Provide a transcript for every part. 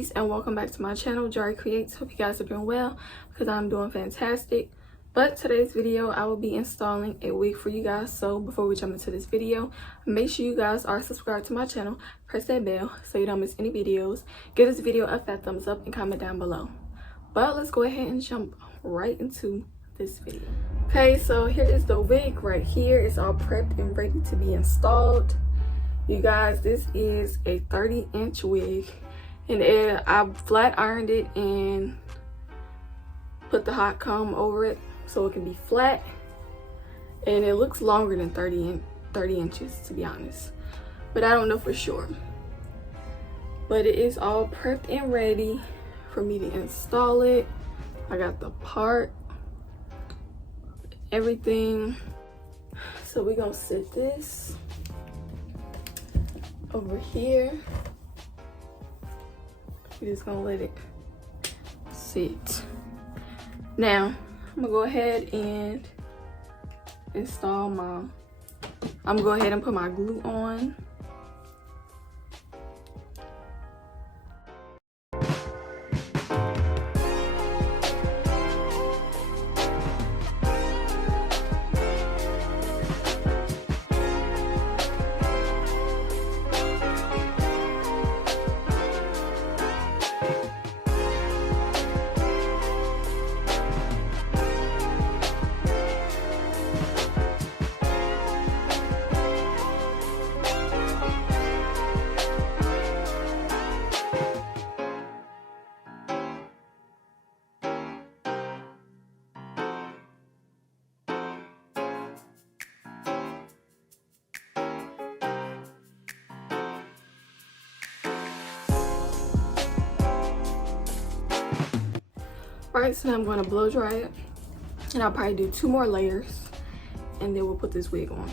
peace and welcome back to my channel, Jari Creates. Hope you guys are doing well because I'm doing fantastic. But today's video, I will be installing a wig for you guys. So before we jump into this video, make sure you guys are subscribed to my channel, press that bell so you don't miss any videos. Give this video a fat thumbs up and comment down below. But let's go ahead and jump right into this video. Okay, so here is the wig right here. It's all prepped and ready to be installed. You guys, this is a 30-inch wig, and I flat ironed it and put the hot comb over it so it can be flat, and it looks longer than 30 inches to be honest, but I don't know for sure. But it is all prepped and ready for me to install it. I got the part, everything. So we're gonna set this over here. We're just gonna let it sit. Now I'm gonna go ahead and install I'm gonna go ahead and put my glue on. Right, so now I'm going to blow dry it, and I'll probably do 2 more layers, and then we'll put this wig on.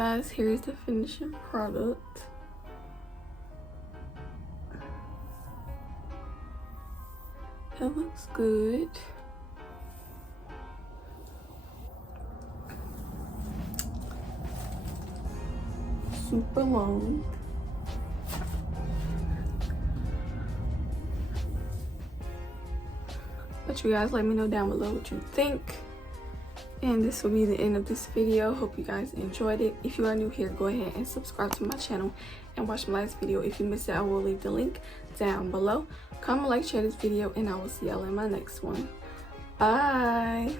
guys, here's the finishing product. It looks good. Super long. But you guys let me know down below what you think. And this will be the end of this video. Hope you guys enjoyed it. If you are new here, go ahead and subscribe to my channel and watch my last video. If you missed it, I will leave the link down below. Comment, like, share this video, and I will see y'all in my next one. Bye.